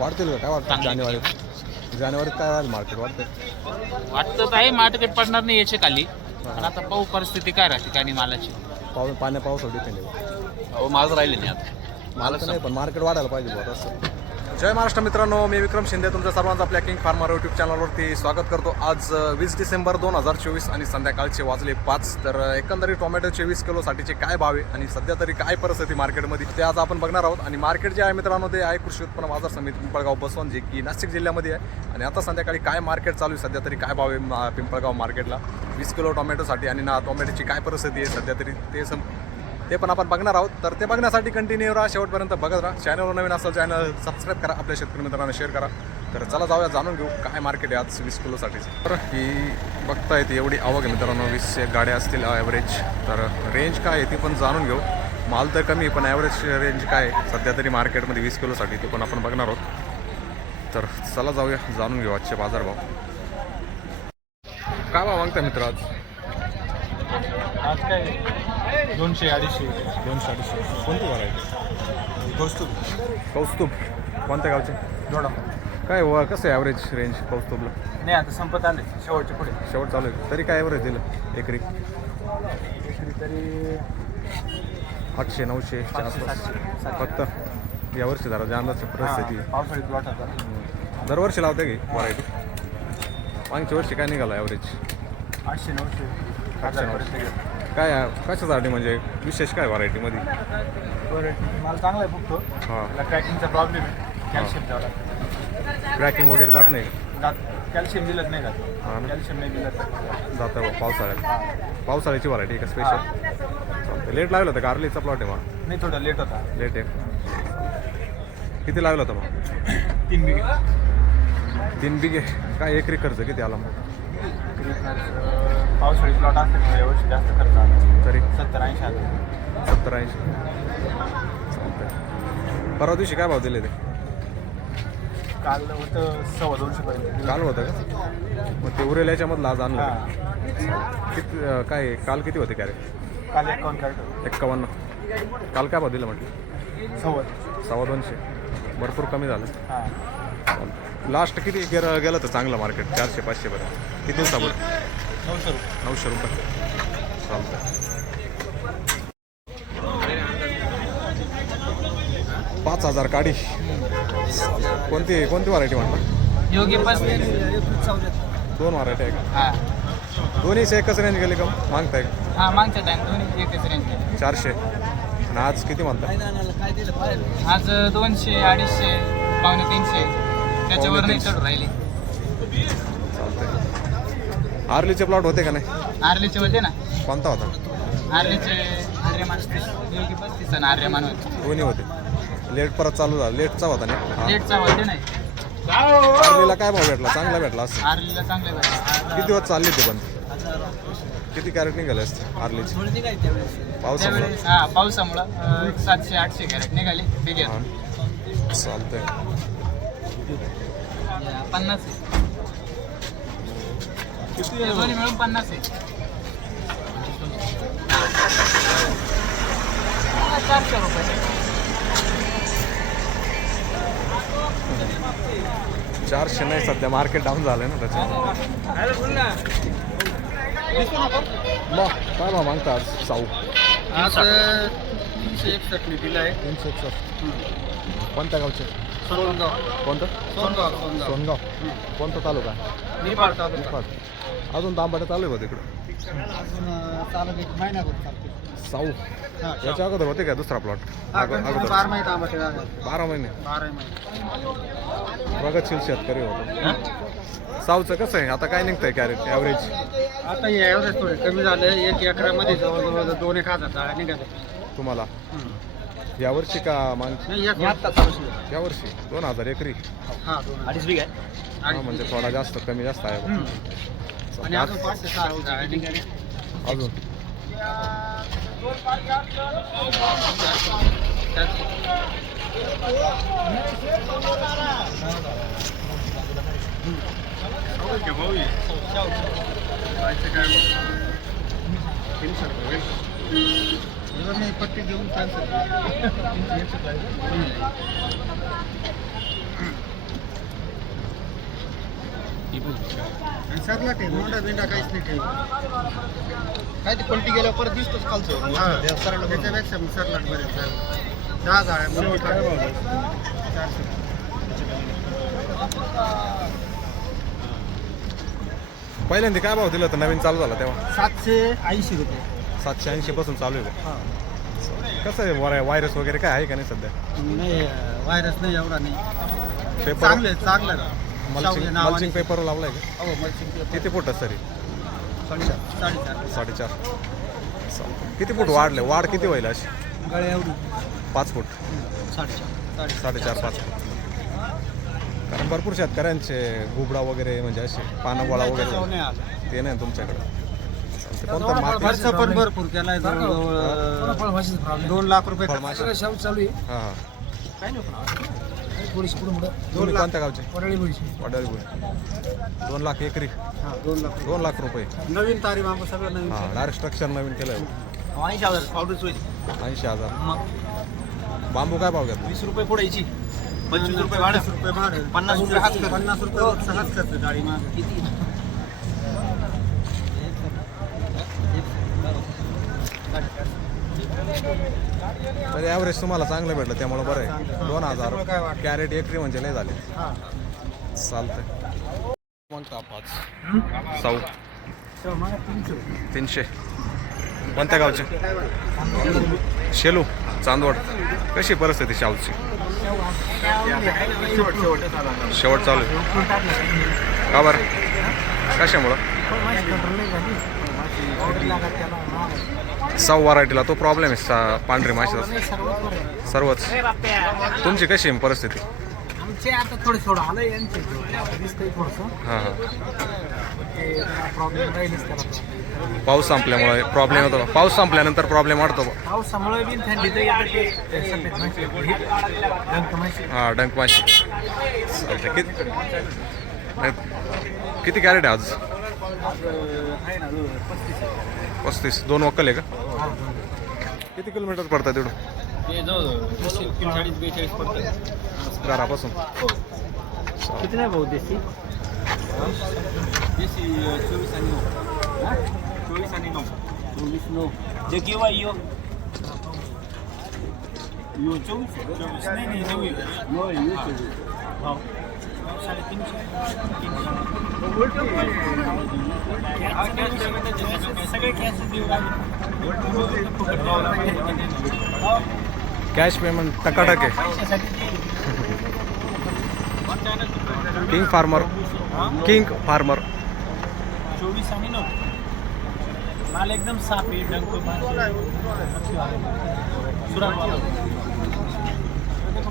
वाढतील का? काय वाटतं? चांगली. जानेवारीत? जानेवारीत काय व्हायला मार्केट वाटतं वाटतं तर आहे मार्केट पडणार नाही याच्या खाली. पण आता पाहू परिस्थिती काय राहते काही मालाची. पाऊस पाण्या पावसावर डिपेंड आहे. हो माझं राहिले नाही आता. मला तर नाही पण मार्केट वाढायला पाहिजे बुवा असं जय महाराष्ट्र मित्रांनो मी विक्रम शिंदे तुमच्या सर्वांचं आपल्या किंग फार्मर यूट्यूब चॅनलवरती स्वागत करतो. आज वीस डिसेंबर दोन हजार चोवीस आणि संध्याकाळचे वाजले पाच. तर एकंदरीत टोमॅटोचे वीस किलोसाठीचे काय भाव आहे आणि सध्या तरी काय परिस्थिती मार्केटमध्ये? ते आज आपण बघणार आहोत. आणि मार्केट जे आहे मित्रांनो ते आहे कृषी उत्पन्न बाजार समिती पिंपळगाव बसवण जे की नाशिक जिल्ह्यामध्ये आहे. आणि आता संध्याकाळी काय मार्केट चालू आहे? सध्या तरी काय भाव आहे पिंपळगाव मार्केटला? वीस किलो टोमॅटोसाठी आणि ना टोमॅटोची काय परिस्थिती आहे सध्या तरी? ते सम ते पण आपण बघणार आहोत. तर ते बघण्यासाठी कंटिन्यू राहा. शेवटपर्यंत बघत राहा. चॅनलवर नवीन असेल चॅनल सबस्क्राईब करा. आपल्या शेतकरी मित्रांना शेअर करा. तर चला जाऊया जाणून घेऊ काय मार्केट आहे आज वीस किलोसाठीचं. तर ही बघता येते एवढी आवक आहे मित्रांनो. वीस गाड्या असतील ॲव्हरेज तर रेंज काय आहे ती पण जाणून घेऊ. माल तर कमी पण ॲव्हरेज रेंज काय आहे? सध्या तरी मार्केटमध्ये वीस किलोसाठी ते पण आपण बघणार आहोत. तर चला जाऊया जाणून घेऊ आजचे बाजारभाव. काय भाव मागता मित्र आज? आज काय? दोनशे अडीचशे दोनशे अडीचशे कोणती व्हरायटी वस्तू कौस्तुभ. कोणत्या गावचे? जोडा काय व कसं आहे ॲव्हरेज रेंज कौस्तुभला? नाही आता संपत आले शेवटच्या पुढे. शेवट चालू आहे. तरी काय ॲव्हरेज दिलं? एकरी. एकरी तरी आठशे नऊशेच्या पाचशे, आसपास. सातशे, सातशे. फक्त यावर्षी जरा जांदाची परिस्थिती. हा, पावसाळी प्लॉट होता दरवर्षी लावते की व्हरायटी मागच्या वर्षी काय निघाला ॲव्हरेज आठशे नऊशे. हजारपर्यंत गेलं. काय? कशासाठी म्हणजे विशेष काय व्हरायटीमध्ये बरं माल चांगला आहे फक्त. हां. त्याला ट्रॅकिंगचा प्रॉब्लेम आहे. कॅल्शियम द्यावं लागतं. ट्रॅकिंग वगैरे जात नाही? जात. कॅल्शियम दिलंच नाही हा जात ना. कॅल्शियम नाही दिलं जातं बा पावसाळ्यात. पावसाळ्याची व्हरायटी का स्पेशल चालतं लेट लागलं होतं कारलीचा प्लॉट आहे मग नाही थोडा लेट होता. लेट आहे. किती लागलं होतं मग तीन बिघे. तीन बिघे. काय एकरी खर्च किती आला मग? पावसाळी प्लॉट असल्यामुळे यावर्षी जास्त खर्च आला. तरी? सत्तर ऐंशी हजार. सत्तर ऐंशी. चालतंय परवा दिवशी काय भाव दिले ते? काल होतं सव्वा दोनशे पर्यंत. काल होतं का? मग ते उरेल याच्यामधलं आज आणलं. हा? किती अं, काय काल किती होते कॅरेट काल एक एक्कावन्न काल काय भाव दिलं म्हटलं? सव्वा. सव्वा दोनशे. भरपूर कमी झालं. हां. लास्ट किती गेलं गेलं तर चांगलं मार्केट चारशे पाचशेपर्यंत किती दिवसापर्यंत नऊशे रुपये. नऊशे रुपये. चालतं पाच हजार काढी कोणती कोणती व्हरायटी म्हणता योगी दोन व्हरायटी आहे का? हा. दोन्ही एकच रेंज गेले का? मागताय का? हा मागच्या टाइम दोन्ही एकच रेंज चारशे. आणि आज किती म्हणता? आज दोनशे अडीचशे पावणे तीनशे. त्याच्यावर नाही. चढ राहिले. हार्लीचे प्लॉट होते का नाही? आर्लीचे होते ना. कोणता होता? आर्लीचे आर्यमान योगी पस्तीस आणि आर्यमान होते. दोन्ही होते. लेट परत चालू झाला. लेटचा होता नाही. लेटचा होते नाही काय भाव भेटला? चांगला भेटला असं. आर्लीला चांगले भेटले. किती दिवस चालली ते पण? किती कॅरेट निघाले असते हार्लीचे पावसामुळे. त्यावेळेस हा पावसामुळं अं, सातशे आठशे कॅरेट निघाले. चालतंय. पन्नास. आहे दोन्ही मिळून पन्नास आहे. चारशे रुपये. चारशे नाही सध्या मार्केट डाऊन झालंय ना त्याच्यात. मग काय भाव मागता आज साऊ? आज तीनशे एकसष्ट मी दिलं आहे. तीनशे एकसष्ट. कोणत्या गावचे? सोनगाव. कोणतं? सोनगाव सोनगाव. सोनगाव. कोणता तालुका? तालुका अजून तांबाटे चालू आहे बघ तिकडं. चालत एक महिन्याभर चालते साऊ. याच्या अगोदर होते का दुसरा प्लॉट अगोदर. बारा महिने तांबटे बारा महिने. बारा महिने. प्रगतशील शेतकरी होतो. साऊचं कसं आहे? आता काय निघतंय कॅरेट ॲव्हरेज आता हे एवढंच थोडे कमी झालं एक एकरामध्ये जवळजवळ दोन एक हजार जाळ्या तुम्हाला? यावर्षी का नाही एक आत्ता चालू यावर्षी दोन हजार एकरी. हा दोन अडीच बिघा हा म्हणजे थोडा जास्त कमी जास्त आहे. आणि. अजून सहा जाळ्या निघाले अजून? मी पट्टी देऊन कॅन्सल सरला ठेव मोंडा बिंडा काहीच नाही ठेव. काय ते पलटी गेल्यावर परत दिसतोच खालचं. हा, त्या सरळ त्याच्यापेक्षा मग सरला बरेच चालेल. दहा जाळ्या काढ. चारशे. पहिल्यांदा काय भाव दिला होता? नवीन चालू झाला तेव्हा. सातशे ऐंशी रुपये. सातशे ऐंशी पासून चालू आहे का? कसं आहे वाय- व्हायरस वगैरे काय आहे का नाही सध्या? नाही व्हायरस नाही एवढा नाही. पेपर चांगले चांगलं मल्चिंग मल्चिंग पेपर लावलाय का? हो मल्चिंग पेपर. किती फूट सरी साडेचार साडेचार. साडेचार. चालतंय. किती फूट वाढले वाढ किती होईल अशी? गळ्या एवढी. पाच फूट. साडेचार. साडे साडेचार पाच फूट. कारण भरपूर शेतकऱ्यांचे गुबडा वगैरे म्हणजे असे पानं गोळा वगैरे त्याच्यावर नाही आलं ते नाही तुमच्याकडे. कोणतं माती खर्च पण भरपूर केलाय जवळजवळ दोन लाख रुपये खर्च. चालू आहे. हां हां. थोडीशी पुढे पुढे तुम्ही कोणत्या गावचे? वरळी वडाळी दोन लाख एकरी. हा दोन लाख दोन लाख रुपये. नवीन तारीख सगळं नवीन. हां डायरेक्ट स्ट्रक्चर नवीन केलं आहे ऐंशी हजार पावडरच होईल. ऐंशी हजार. मग? बांबू काय भाव घेतला? वीस रुपये फोडायची. पंचवीस रुपये भाडं. पन्नास रुपये हात. पन्नास रुपये हात खर्च गाडी माग किती? तर ॲव्हरेज तुम्हाला चांगलं भेटलं त्यामुळे बरं आहे. दोन हजार? कॅरेट एकरी म्हणजे लय झाले. हा. चालतंय. कोणता पाच साऊ तीनशे. कोणत्या गावचे? शेलू चांदवड. कशी परिस्थिती शाऊची शेवट चालू. का बरं? कशामुळं? साऊ व्हरायटीला तो प्रॉब्लेम आहे सा पांढरी माशीचा सर्वच तुमची कशी आहे परिस्थिती? आमचे आता थोडे थोडं आलं यांचे दिसतंय थोडंसं. हां हां. ते प्रॉब्लेम राहीलच त्याला पाऊस संपल्यामुळे प्रॉब्लेम होतो पाऊस संपल्यानंतर प्रॉब्लेम वाढतो. पावसामुळे बी थंडी हे, डंक माशी. किती कॅरेट आहे आज? पस्तीस. दोन वक्कल आहे का? किती किलोमीटर पडतात तिकडून ते जवळ चाळीस बेचाळीस पडतं घरापासून. किती नाही भाऊ देशी देशी चोवीस आणि नऊ. चोवीस आणि नऊ. चोवीस नऊ. जे केव्हा यो. यो चोवीस नाही नाही नऊ आहे. नऊ आहे, सगळे कॅश कॅश पेमेंट टकाटक। आहे किंग फार्मर। King farmer. चोवीस आणि नऊ माल एकदम साफ़ आहे डंक साफ़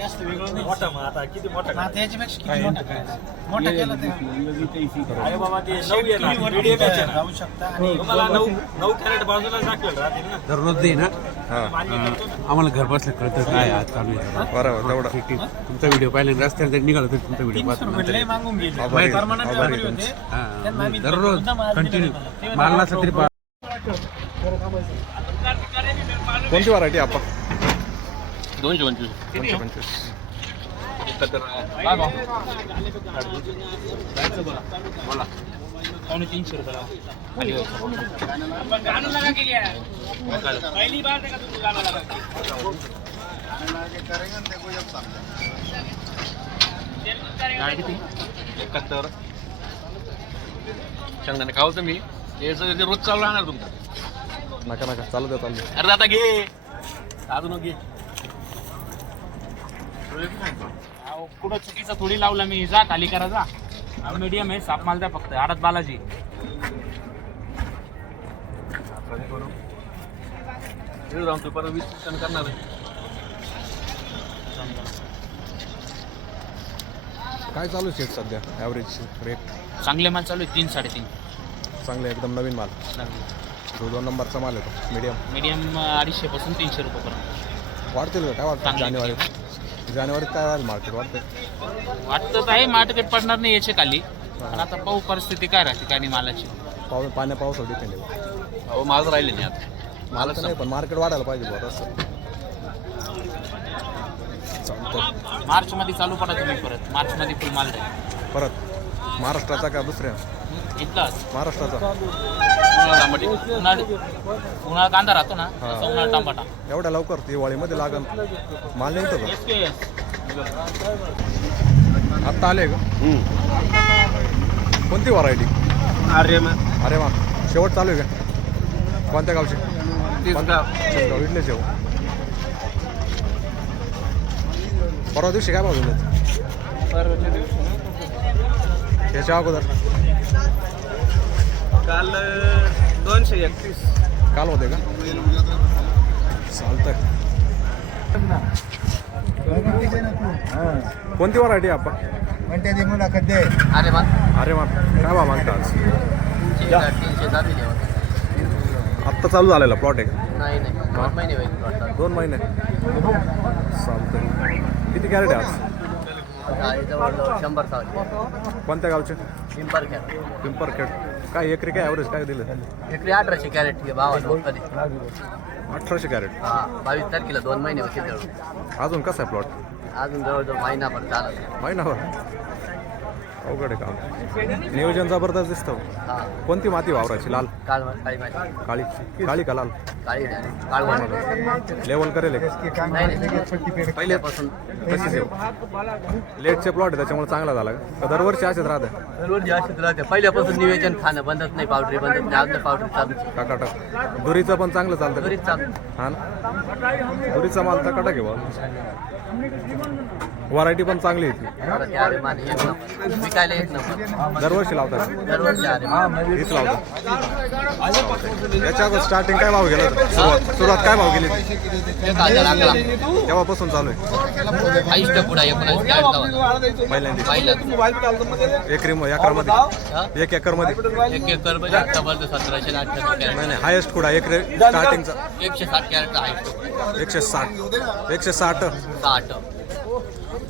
जास्त वेगळं नाही. मोठा मग आता किती मोठा आता याच्यापेक्षा किती मोठा करायचा? मोठा केला तर. अरे बाबा ते नऊ ना, medium आहे ना. जाऊ शकता आणि तुम्हाला नऊ नऊ कॅरेट बाजूला दाखवेल राहतील ना. दररोज दे ना. हां आम्हाला घर बसलं कळतं काय आज चालू आहे. बरोबर तेवढं. ठीक ठीक. तुमचा व्हिडिओ पाहिला रस्त्याला जरी निघाला तर तुमचा व्हिडिओ तीनशे रुपये लय मागून गेले. आभारी- परमनंट आभारी व्यापारी तुमचे. होते त्यांना आम्ही दररोज मुद्दाम आज कंटिन्यू दिलं मला. ते नसला तरी पा- कोणती व्हरायटी आपण? दोनशे पंचवीस पंचवीस पावणे तीनशे एकाहत्तर शेंगदाणे खावचं मी याचं ते रोज चालू राहणार तुमचं नका नका चालू द्या चालू. अरे आता घे अजून घे अहो, कुठं चुकीचा थोडी लावला मी. जा खाली करा जा. मीडियम आहे साप माल द्या फक्त. आडत बालाजी. राहून तू परत वीस टन करणार आहे. काय चालू आहे सध्या? ॲव्हरेज रेट चांगले माल चालू आहे तीन साडेतीन. चांगले एकदम नवीन माल. जो दोन नंबरचा माल येतो मीडियम मीडियम अडीचशे पासून तीनशे रुपये पर्यंत वाढतील का? काय वाटतं चांगले. जानेवारीत? जानेवारीत काय राहील मार्केट वाटतं वाटतं तर आहे मार्केट पडणार नाही याचे खाली. आणि आता पाहू परिस्थिती काय राहते काय नाही मालाची. पाव पाण्या पावसावर डिपेंड आहे. अहो माझं राहिले नाही आता. मला तर नाही पण मार्केट वाढायला पाहिजे बुवा असं मार्च मध्ये चालू पडा तुम्ही परत. मार्च मध्ये फुल माल राहील. परत. महाराष्ट्राचा का दुसऱ्या? इथलाच. महाराष्ट्राचा. उन्हाळा तांबटी. उन्हाळ उन्हाळा कांदा राहतो ना तसा उन्हाळा तांबटा. एवढ्या लवकर दिवाळीमध्ये लागन. माल निघतो का? आत्ता आले का? कोणती व्हरायटी अरे वा शेवट चालू आहे का? कोणत्या गावचे? तीसगाव इडले शेव परवा दिवशी काय भाव दिले परवाच्या दिवशी. ना याच्या अगोदर. काल दोनशे एकतीस. काल होते का? चालतंय. कोणती व्हरायटी आपण अरे बा अरे वा. काय भाव मागता आत्ता चालू झालेला प्लॉट आहे का? नाही नाही. दोन महिने होईल दोन महिने. चालतंय. किती कॅरेट आहे आज? शंभर कोणत्या गावचे? पिंपर घ्या पिंपर काय एकरी काय ॲव्हरेज काय दिलं? इकडे अठराशे कॅरेट घे भावा कधी अठराशे कॅरेट. हा बावीस तारखेला दोन महिने होते अजून कसा आहे प्लॉट अजून जवळजवळ महिनाभर चालत महिनाभर? अवघड आहे काम. नियोजन जबरदस्त दिसतं. हा. कोणती माती वावराची लाल? काळ काळी माहिती काळी. काळी का लाल? काळी लेवल करेल आहे का? नाही नाही. पहिल्यापासून आहे? लेटचे प्लॉट आहे त्याच्यामुळे चांगला झाला का? का दरवर्षी असेच राहते? राहते. पहिल्यापासून नियोजन खाणं बंदच नाही पावडरी बंदच नाही अजून पावडरी चालू टाकाटक दुरीचं पण चांगलं चालतं घरीच चालू. हा ना? दुरीचा माल टाकाटक आहे बा व्हरायटी पण चांगली आहे ती. आता ते अरे माने एक नंबर. विकायला एक नंबर? दरवर्षी लावतात. दरवर्षी हीच लावतात. याच्या अगोदर स्टार्टिंग काय भाव गेला? होता? सुरुवात सुरुवात काय भाव गेली? होती? एक हजार अकरा तेव्हापासून चालू आहे. आईष्ट पुढा पहिल्यांदा. पहिला एकरी एकरमध्ये. एक एकरमध्ये. एक एकर म्हणजे बोलतो सतराशे अठराशे नाही हायेस्ट कुठं एकरी स्टार्टिंगचा एकशे साठ कॅरेट आहे? एकशे साठ. एकशे साठ. साठ.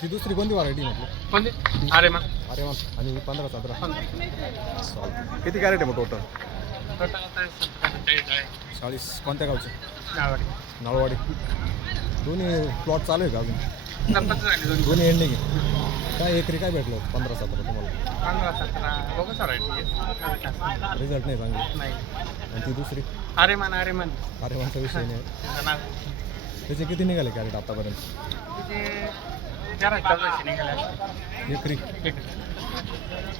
ती दुसरी कोणती व्हरायटी म्हटलं? कोणते? अरे मग अरे वा आणि पंधरा सतरा. चालतं किती कॅरेट आहे मग टोटल चाळीस. कोणत्या गावचे? नाळवाडी. दोन्ही प्लॉट चालू आहे का अजून? दोन्ही. एंडिंग आहे. काय एकरी काय भेटलं? पंधरा सतरा तुम्हाला? रिझल्ट नाही चांगले. आणि ती दुसरी? अरे मान अरे मान अरे माझा विषय नाही. त्याचे किती निघाले कॅरेट आतापर्यंत? एकरी.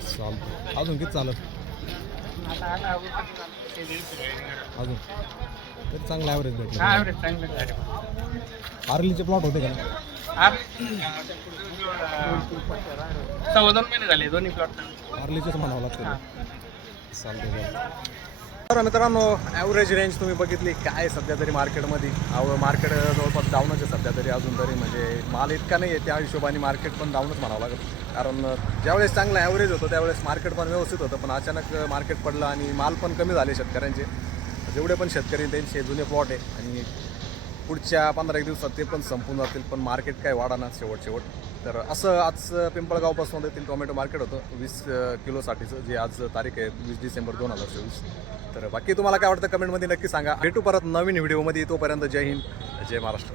चालतं अजून किती चालत अजून. तरी चांगलं ॲव्हरेज भेटलं. आर्लीचे प्लॉट होते का सव्वा दोन महिने झाले दोन्ही प्लॉट आर्लीचेच म्हणावं लागतं. चालतं तर मित्रांनो ॲव्हरेज रेंज तुम्ही बघितली. काय सध्या तरी मार्केटमध्ये अव मार्केट जवळपास डाऊनच आहे सध्या तरी अजून तरी. म्हणजे माल इतका नाही आहे त्या हिशोबाने मार्केट पण डाऊनच म्हणावं लागत कारण ज्यावेळेस चांगलं ॲव्हरेज होतं त्यावेळेस मार्केट पण व्यवस्थित होतं. पण अचानक मार्केट पडलं आणि माल पण कमी झाले शेतकऱ्यांचे. जेवढे पण शेतकरी त्यांचे जुने प्लॉट आहे. आणि पुढच्या पंधरा एक दिवसात ते पण संपून जातील. पण मार्केट काय वाढाना शेवट शेवट. तर असं आज पिंपळगावपासून येथील टोमॅटो मार्केट होतं. वीस किलोसाठीचं जे आज तारीख आहे वीस डिसेंबर दोन हजार चोवीस. तर बाकी तुम्हाला काय वाटतं कमेंटमध्ये नक्की सांगा. भेटू परत नवीन व्हिडिओमध्ये. तोपर्यंत जय हिंद जय महाराष्ट्र.